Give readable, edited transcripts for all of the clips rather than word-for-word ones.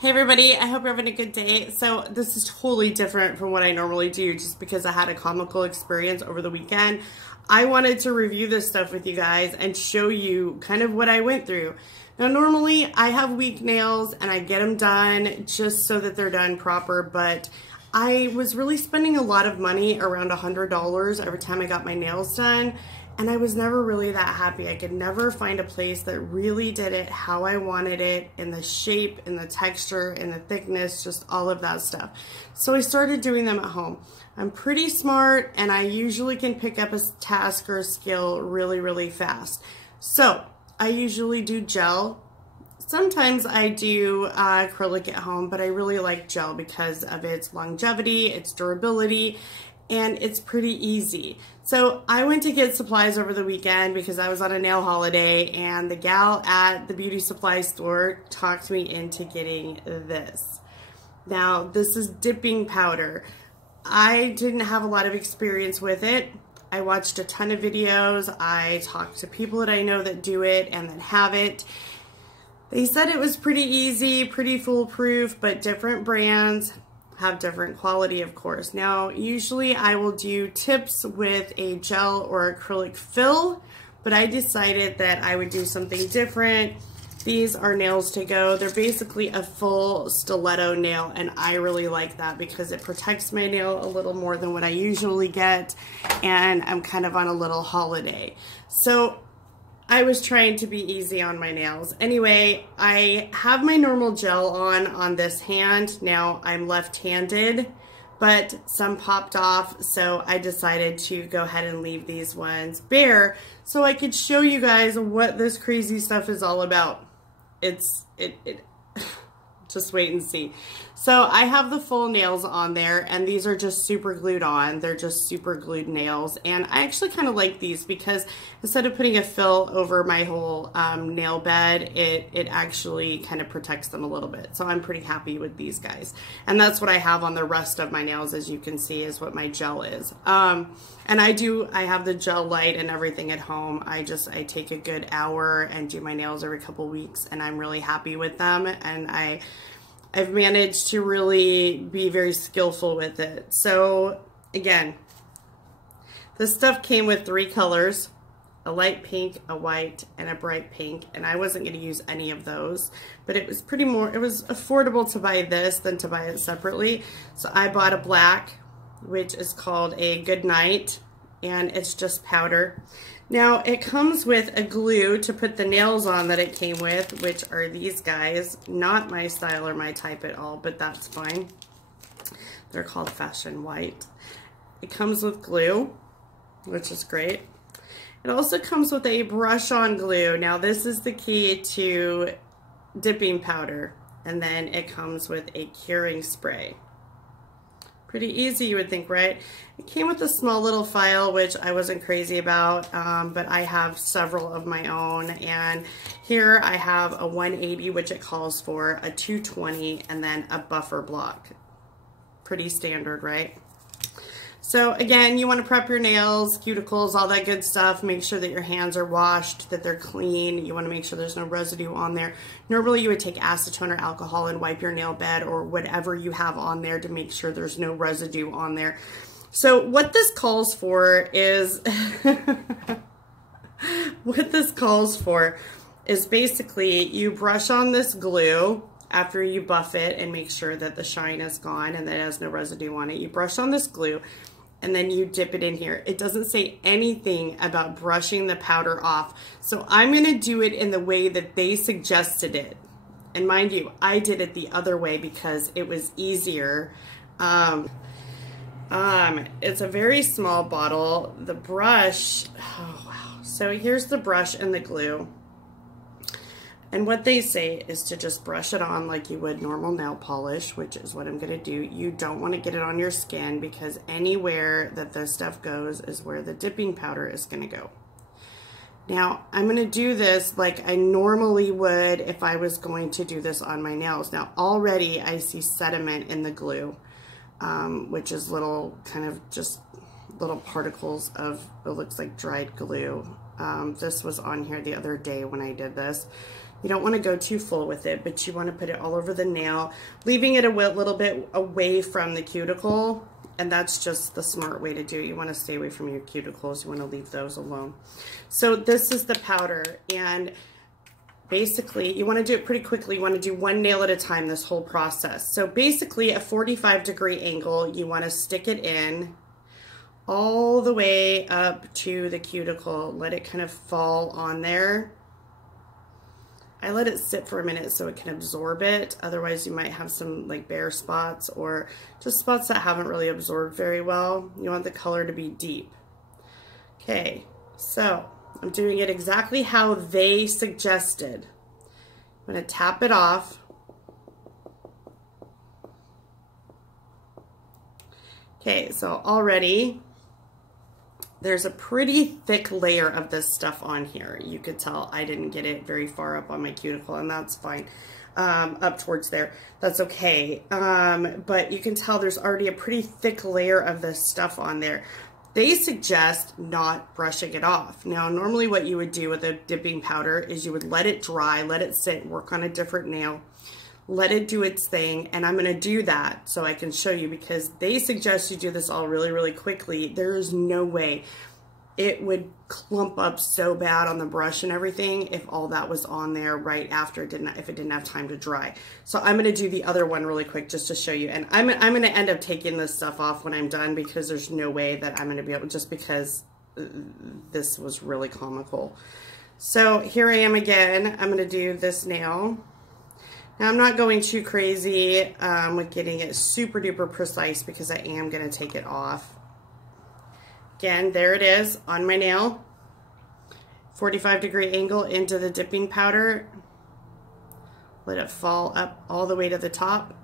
Hey everybody, I hope you're having a good day. So this is totally different from what I normally do just because I had a comical experience over the weekend. I wanted to review this stuff with you guys and show you kind of what I went through. Now normally I have weak nails and I get them done just so that they're done proper, but I was really spending a lot of money, around $100 every time I got my nails done. And I was never really that happy. I could never find a place that really did it how I wanted it, in the shape, in the texture, in the thickness, just all of that stuff. So I started doing them at home. I'm pretty smart and I usually can pick up a task or a skill really, really fast. So I usually do gel. Sometimes I do acrylic at home, but I really like gel because of its longevity, its durability, and it's pretty easy. So I went to get supplies over the weekend because I was on a nail holiday, and the gal at the beauty supply store talked me into getting this. Now this is dipping powder. I didn't have a lot of experience with it. I watched a ton of videos. I talked to people that I know that do it and that have it. They said it was pretty easy, pretty foolproof, but different brands have different quality, of course. Now, usually I will do tips with a gel or acrylic fill, but I decided that I would do something different. These are nails to go. They're basically a full stiletto nail, and I really like that because it protects my nail a little more than what I usually get, and I'm kind of on a little holiday. So I was trying to be easy on my nails. Anyway, I have my normal gel on this hand. Now I'm left-handed, but some popped off, so I decided to go ahead and leave these ones bare so I could show you guys what this crazy stuff is all about. Just wait and see. So I have the full nails on there, and these are just super glued on. They're just super glued nails, and I actually kind of like these because instead of putting a fill over my whole nail bed, it actually kind of protects them a little bit. So I'm pretty happy with these guys, and that's what I have on the rest of my nails, as you can see, is what my gel is. And I have the gel light and everything at home. I take a good hour and do my nails every couple weeks, and I'm really happy with them, and I've managed to really be very skillful with it. So again, this stuff came with 3 colors, a light pink, a white, and a bright pink, and I wasn't going to use any of those, but it was affordable to buy this than to buy it separately. So I bought a black, which is called a Good Night, and it's just powder. Now it comes with a glue to put the nails on that it came with, which are these guys. Not my style or my type at all, but that's fine. They're called Fashion White. It comes with glue, which is great. It also comes with a brush-on glue. Now this is the key to dipping powder. And then it comes with a curing spray. Pretty easy, you would think, right? It came with a small little file, which I wasn't crazy about, but I have several of my own. And here I have a 180, which it calls for, a 220, and then a buffer block. Pretty standard, right? So again, you want to prep your nails, cuticles, all that good stuff. Make sure that your hands are washed, that they're clean. You want to make sure there's no residue on there. Normally you would take acetone or alcohol and wipe your nail bed or whatever you have on there to make sure there's no residue on there. So what this calls for is, basically you brush on this glue after you buff it and make sure that the shine is gone and that it has no residue on it. You brush on this glue and then you dip it in here. It doesn't say anything about brushing the powder off. So I'm gonna do it in the way that they suggested it. And mind you, I did it the other way because it was easier. It's a very small bottle. The brush, oh wow. So here's the brush and the glue. And what they say is to just brush it on like you would normal nail polish, which is what I'm going to do. You don't want to get it on your skin because anywhere that this stuff goes is where the dipping powder is going to go. Now, I'm going to do this like I normally would if I was going to do this on my nails. Now, already I see sediment in the glue, which is little particles of, it looks like dried glue. This was on here the other day when I did this. You don't want to go too full with it, but you want to put it all over the nail, leaving it a little bit away from the cuticle. And that's just the smart way to do it. You want to stay away from your cuticles. You want to leave those alone. So this is the powder. And basically, you want to do it pretty quickly. You want to do one nail at a time this whole process. So basically, a 45-degree angle, you want to stick it in all the way up to the cuticle. Let it kind of fall on there. I let it sit for a minute so it can absorb it. Otherwise, you might have some like bare spots or just spots that haven't really absorbed very well. You want the color to be deep. Okay, so I'm doing it exactly how they suggested. I'm going to tap it off. Okay, so already there's a pretty thick layer of this stuff on here. You could tell I didn't get it very far up on my cuticle, and that's fine. Up towards there, that's okay. But you can tell there's already a pretty thick layer of this stuff on there. They suggest not brushing it off. Now, normally what you would do with a dipping powder is you would let it dry, let it sit, work on a different nail, let it do its thing, and I'm going to do that so I can show you, because they suggest you do this all really, really quickly. There is no way. It would clump up so bad on the brush and everything if all that was on there right after if it didn't have time to dry. So I'm going to do the other one really quick just to show you. And I'm going to end up taking this stuff off when I'm done, because there's no way that I'm going to be able, just because this was really comical. So here I am again. I'm going to do this nail. Now, I'm not going too crazy with getting it super duper precise, because I am going to take it off. Again, there it is on my nail. 45-degree angle into the dipping powder. Let it fall up all the way to the top.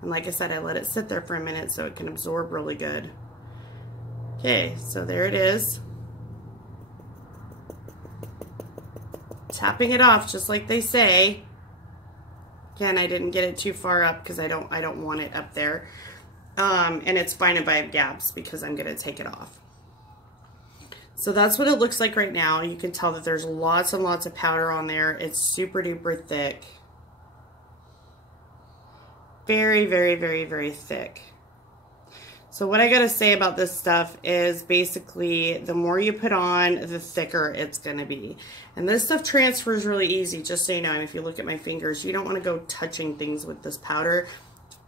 And like I said, I let it sit there for a minute so it can absorb really good. Okay, so there it is. Tapping it off just like they say. Again, I didn't get it too far up because I don't want it up there. And it's fine if I have gaps because I'm going to take it off. So that's what it looks like right now. You can tell that there's lots and lots of powder on there. It's super duper thick. Very, very, very, very thick. So what I got to say about this stuff is basically the more you put on, the thicker it's going to be. And this stuff transfers really easy, just so you know. If you look at my fingers, you don't want to go touching things with this powder.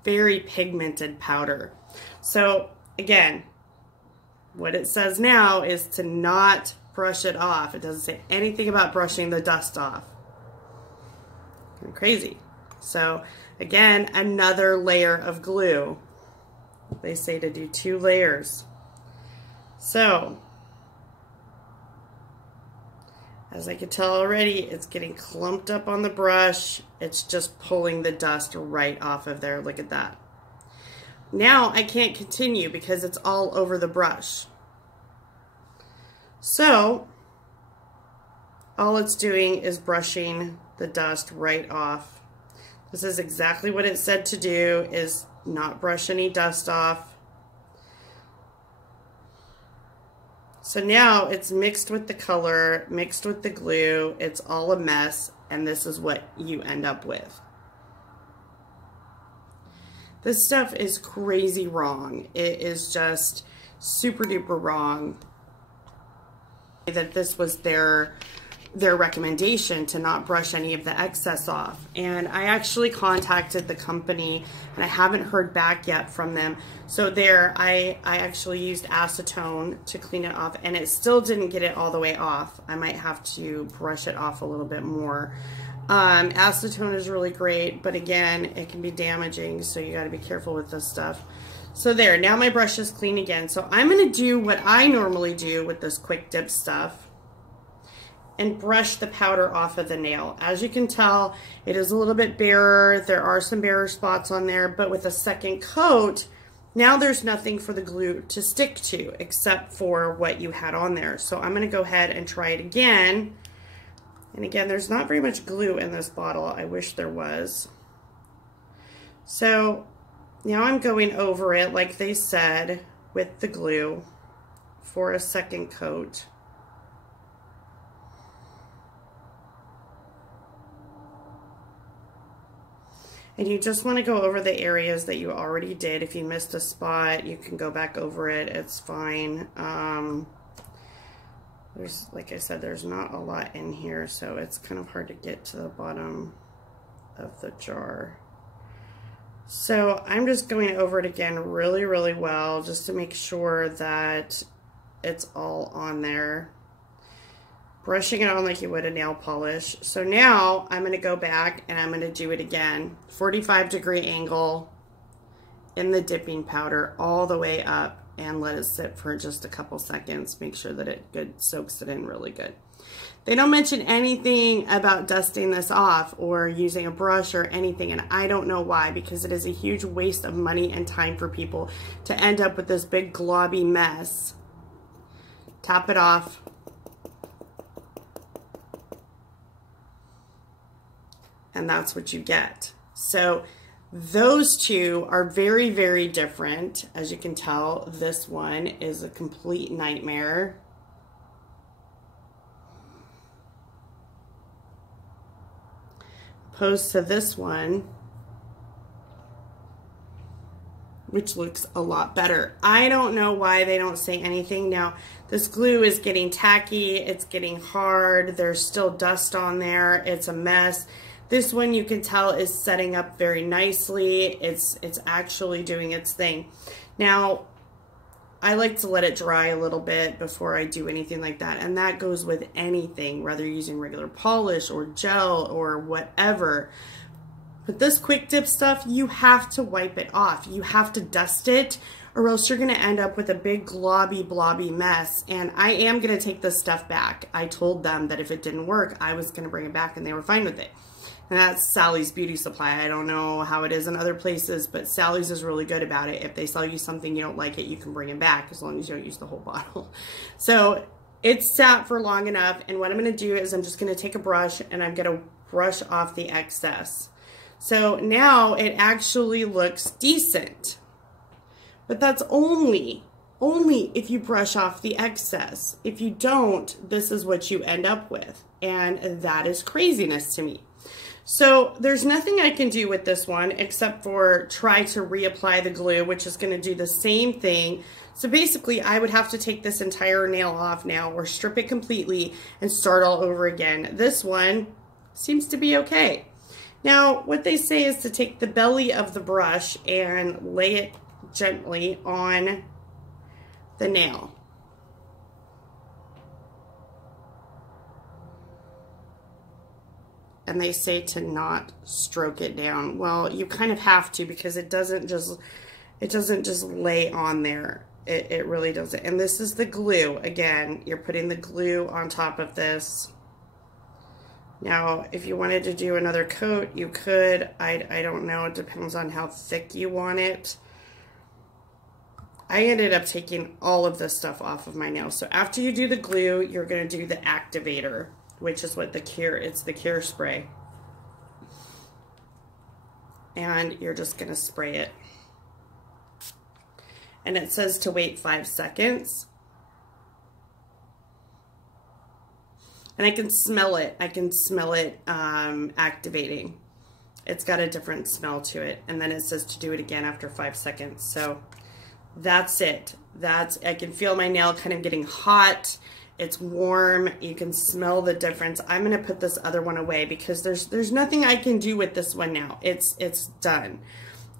Very pigmented powder. So again, what it says now is to not brush it off. It doesn't say anything about brushing the dust off. Kind of crazy. So again, another layer of glue. They say to do 2 layers. So, as I can tell already, it's getting clumped up on the brush. It's just pulling the dust right off of there. Look at that. Now I can't continue because it's all over the brush. So, all it's doing is brushing the dust right off. This is exactly what it said to do, is not brush any dust off. So now it's mixed with the color, mixed with the glue, it's all a mess, and this is what you end up with. This stuff is crazy wrong. It is just super duper wrong. That this was their recommendation, to not brush any of the excess off. And I actually contacted the company and I haven't heard back yet from them. So there, I actually used acetone to clean it off, and it still didn't get it all the way off. I might have to brush it off a little bit more. Acetone is really great, but again, it can be damaging, so you got to be careful with this stuff. So there, now my brush is clean again. So I'm going to do what I normally do with this quick dip stuff and brush the powder off of the nail. As you can tell, it is a little bit barer. There are some barer spots on there, but with a second coat, now there's nothing for the glue to stick to except for what you had on there. So I'm going to go ahead and try it again. And again, there's not very much glue in this bottle. I wish there was. So now I'm going over it like they said with the glue for a second coat. And you just want to go over the areas that you already did. If you missed a spot, you can go back over it. It's fine. There's, like I said, there's not a lot in here, so it's kind of hard to get to the bottom of the jar. So I'm just going over it again really, really well, just to make sure that it's all on there. Brushing it on like you would a nail polish. So now I'm going to go back and I'm going to do it again. 45-degree angle in the dipping powder all the way up, and let it sit for just a couple seconds. Make sure that it soaks it in really good. They don't mention anything about dusting this off or using a brush or anything, and I don't know why, because it is a huge waste of money and time for people to end up with this big globby mess. Tap it off. And that's what you get. So those two are very, very different. As you can tell, this one is a complete nightmare. Opposed to this one, which looks a lot better. I don't know why they don't say anything. Now, this glue is getting tacky, it's getting hard, there's still dust on there, it's a mess. This one you can tell is setting up very nicely. It's actually doing its thing. Now, I like to let it dry a little bit before I do anything like that. And that goes with anything, whether you're using regular polish or gel or whatever. But this quick dip stuff, you have to wipe it off. You have to dust it, or else you're gonna end up with a big globby, blobby mess. And I am gonna take this stuff back. I told them that if it didn't work, I was gonna bring it back, and they were fine with it. And that's Sally's Beauty Supply. I don't know how it is in other places, but Sally's is really good about it. If they sell you something you don't like it, you can bring it back as long as you don't use the whole bottle. So it's sat for long enough, and what I'm going to do is I'm just going to take a brush and I'm going to brush off the excess. So now it actually looks decent, but that's only if you brush off the excess. If you don't, this is what you end up with, and that is craziness to me. So there's nothing I can do with this one except for try to reapply the glue, which is going to do the same thing. So basically I would have to take this entire nail off now, or strip it completely and start all over again. This one seems to be okay. Now what they say is to take the belly of the brush and lay it gently on the nail. And they say to not stroke it down. Well, you kind of have to, because it doesn't just lay on there. It really doesn't. And this is the glue. Again, you're putting the glue on top of this. Now, if you wanted to do another coat, you could. I don't know. It depends on how thick you want it. I ended up taking all of this stuff off of my nails. So after you do the glue, you're going to do the activator, which is what it's the cure spray. And you're just gonna spray it. And it says to wait 5 seconds. And I can smell it. I can smell it activating. It's got a different smell to it. And then it says to do it again after 5 seconds. So that's it. I can feel my nail kind of getting hot. It's warm. You can smell the difference. I'm going to put this other one away because there's nothing I can do with this one now. It's done.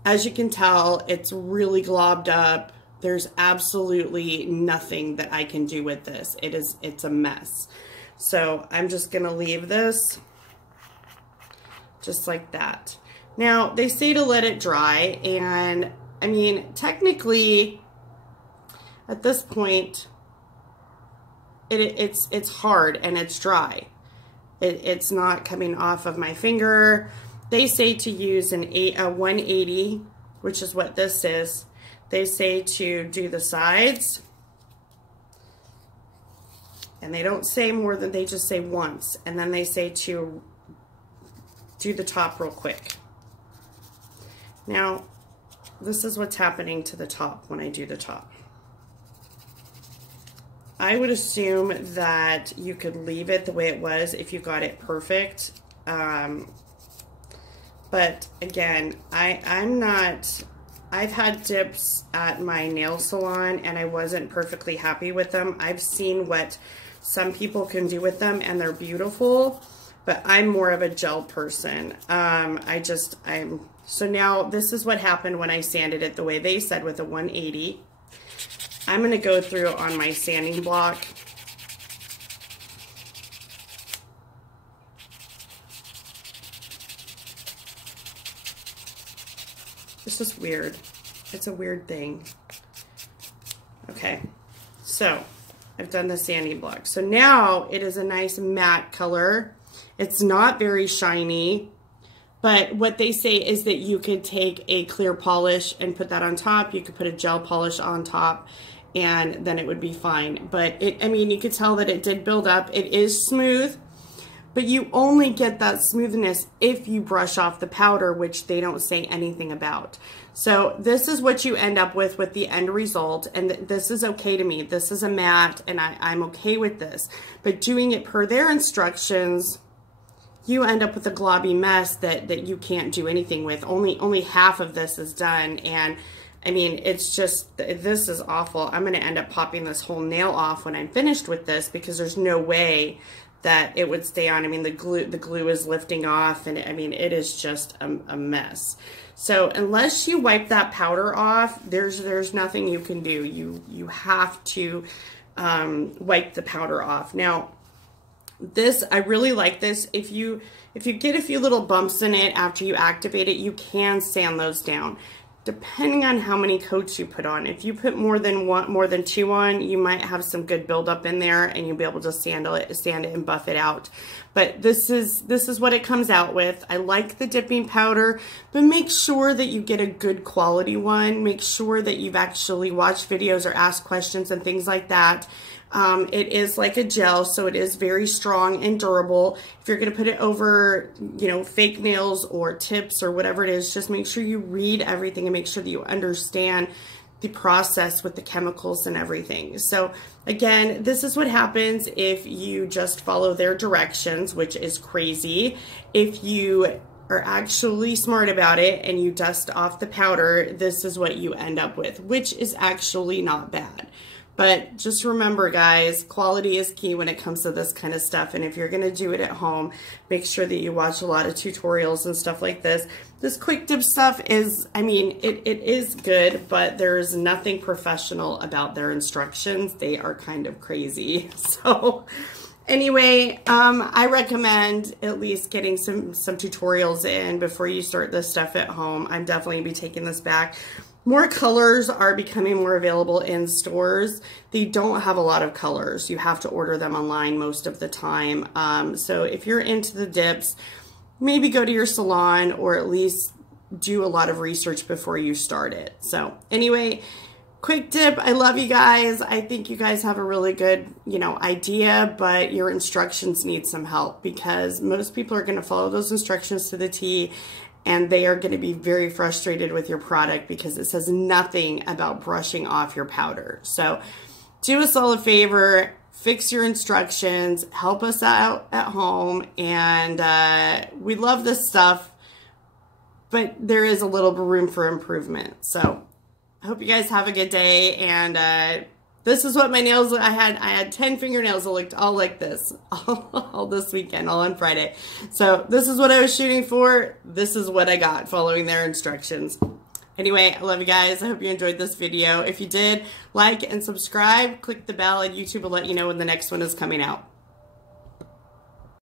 As you can tell, it's really globbed up. There's absolutely nothing that I can do with this. It's a mess. So I'm just going to leave this just like that. Now, they say to let it dry, and I mean, technically, at this point, it's hard and it's dry. It's not coming off of my finger. They say to use a 180, which is what this is. They say to do the sides, and they don't say more than, they just say once, and then they say to do the top real quick. Now, this is what's happening to the top when I do the top. I would assume that you could leave it the way it was if you got it perfect. But again, I'm not, I've had dips at my nail salon and I wasn't perfectly happy with them. I've seen what some people can do with them and they're beautiful, but I'm more of a gel person. So now this is what happened when I sanded it the way they said with a 180. I'm going to go through on my sanding block. This is weird. It's a weird thing. Okay, so I've done the sanding block. So now it is a nice matte color. It's not very shiny, but what they say is that you could take a clear polish and put that on top. You could put a gel polish on top and then it would be fine. But I mean, you could tell that it did build up. It is smooth. But you only get that smoothness if you brush off the powder, which they don't say anything about. So this is what you end up with the end result, and this is okay to me. This is a matte, and I'm okay with this. But doing it per their instructions, you end up with a globby mess that you can't do anything with. Only half of this is done, and I mean, it's just, this is awful. I'm going to end up popping this whole nail off when I'm finished with this because there's no way that it would stay on. I mean, the glue is lifting off, and I mean, it is just a mess. So unless you wipe that powder off, there's nothing you can do. You have to wipe the powder off. Now, this, I really like this. If you get a few little bumps in it after you activate it, you can sand those down. Depending on how many coats you put on. If you put more than two on, you might have some good buildup in there and you'll be able to sand it and buff it out. But this is what it comes out with. I like the dipping powder, but make sure that you get a good quality one. Make sure that you've actually watched videos or asked questions and things like that. It is like a gel, so it is very strong and durable. If you're going to put it over, you know, fake nails or tips or whatever it is, just make sure you read everything and make sure that you understand the process with the chemicals and everything. So again, this is what happens if you just follow their directions, which is crazy. If you are actually smart about it and you dust off the powder, this is what you end up with, which is actually not bad. But just remember, guys, quality is key when it comes to this kind of stuff. And if you're going to do it at home, make sure that you watch a lot of tutorials and stuff like this. This quick dip stuff is, I mean, it is good, but there's nothing professional about their instructions. They are kind of crazy. So anyway, I recommend at least getting some tutorials in before you start this stuff at home. I'm definitely going to be taking this back. More colors are becoming more available in stores. They don't have a lot of colors. You have to order them online most of the time. So if you're into the dips, maybe go to your salon or at least do a lot of research before you start it. So anyway, quick tip. I love you guys. I think you guys have a really good, you know, idea, but your instructions need some help because most people are going to follow those instructions to the T. And they are going to be very frustrated with your product because it says nothing about brushing off your powder. So do us all a favor, fix your instructions, help us out at home. And we love this stuff, but there is a little room for improvement. So I hope you guys have a good day. And this is what my nails, I had 10 fingernails that looked all like this, all this weekend, all on Friday. So this is what I was shooting for. This is what I got following their instructions. Anyway, I love you guys. I hope you enjoyed this video. If you did, like and subscribe, click the bell, and YouTube will let you know when the next one is coming out.